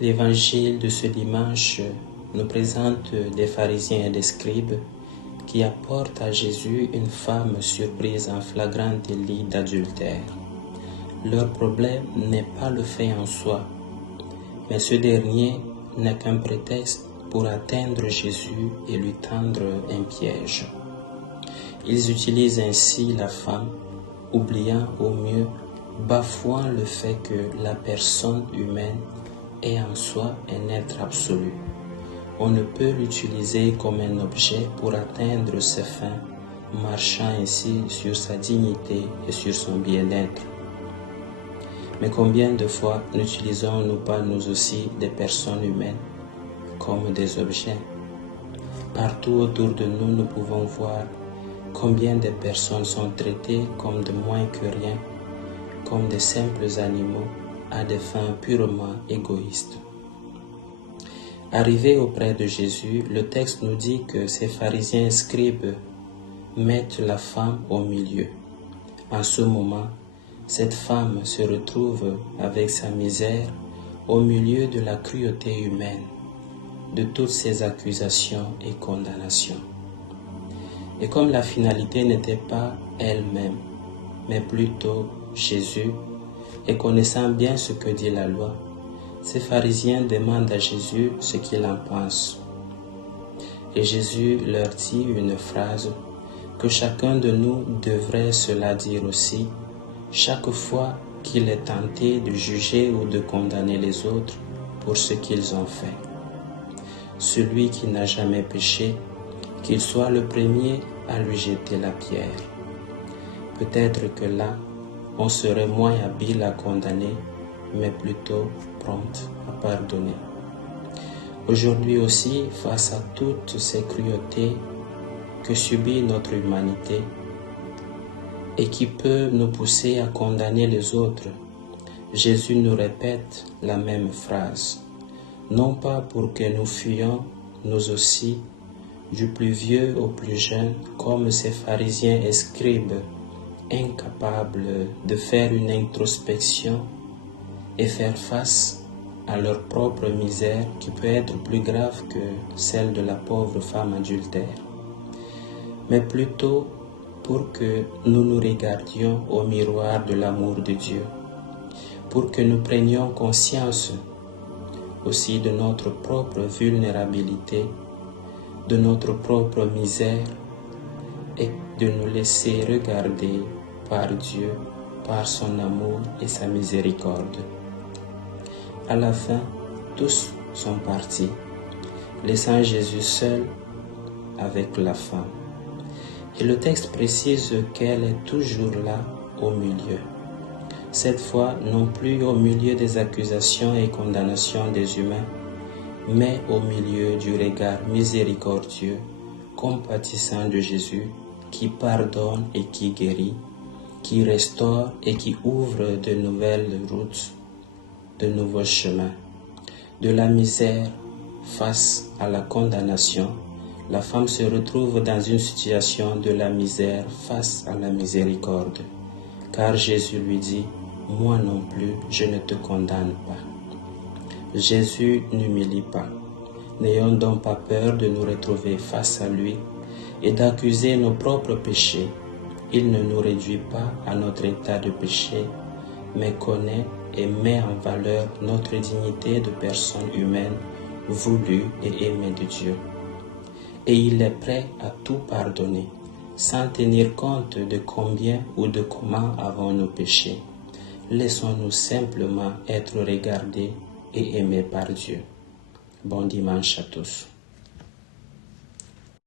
L'évangile de ce dimanche nous présente des pharisiens et des scribes qui apportent à Jésus une femme surprise en flagrant délit d'adultère. Leur problème n'est pas le fait en soi, mais ce dernier n'est qu'un prétexte pour atteindre Jésus et lui tendre un piège. Ils utilisent ainsi la femme, oubliant au mieux, bafouant le fait que la personne humaine est en soi un être absolu. On ne peut l'utiliser comme un objet pour atteindre ses fins, marchant ainsi sur sa dignité et sur son bien-être. Mais combien de fois n'utilisons-nous pas nous aussi des personnes humaines comme des objets? Partout autour de nous, nous pouvons voir combien de personnes sont traitées comme de moins que rien, comme des simples animaux à des fins purement égoïstes. Arrivés auprès de Jésus, le texte nous dit que ces pharisiens et scribes mettent la femme au milieu. En ce moment, cette femme se retrouve avec sa misère au milieu de la cruauté humaine, de toutes ces accusations et condamnations. Et comme la finalité n'était pas elle-même, mais plutôt Jésus, et connaissant bien ce que dit la loi, ces pharisiens demandent à Jésus ce qu'il en pense. Et Jésus leur dit une phrase que chacun de nous devrait se la dire aussi chaque fois qu'il est tenté de juger ou de condamner les autres pour ce qu'ils ont fait. Celui qui n'a jamais péché, qu'il soit le premier à lui jeter la pierre. Peut-être que là, on serait moins habile à condamner, mais plutôt prompte à pardonner. Aujourd'hui aussi, face à toutes ces cruautés que subit notre humanité et qui peuvent nous pousser à condamner les autres, Jésus nous répète la même phrase, non pas pour que nous fuyions, nous aussi, du plus vieux au plus jeune, comme ces pharisiens et scribes, incapables de faire une introspection et faire face à leur propre misère qui peut être plus grave que celle de la pauvre femme adultère, mais plutôt pour que nous nous regardions au miroir de l'amour de Dieu, pour que nous prenions conscience aussi de notre propre vulnérabilité, de notre propre misère et de nous laisser regarder par Dieu, par son amour et sa miséricorde. À la fin, tous sont partis, laissant Jésus seul avec la femme. Et le texte précise qu'elle est toujours là au milieu. Cette fois, non plus au milieu des accusations et condamnations des humains, mais au milieu du regard miséricordieux, compatissant de Jésus, qui pardonne et qui guérit, qui restaure et qui ouvre de nouvelles routes, de nouveaux chemins. De la misère face à la condamnation, la femme se retrouve dans une situation de la misère face à la miséricorde, car Jésus lui dit, « Moi non plus, je ne te condamne pas. » Jésus n'humilie pas. N'ayons donc pas peur de nous retrouver face à lui et d'accuser nos propres péchés. Il ne nous réduit pas à notre état de péché, mais connaît et met en valeur notre dignité de personne humaine, voulue et aimée de Dieu. Et il est prêt à tout pardonner, sans tenir compte de combien ou de comment avons-nous péché. Laissons-nous simplement être regardés et aimés par Dieu. Bon dimanche à tous.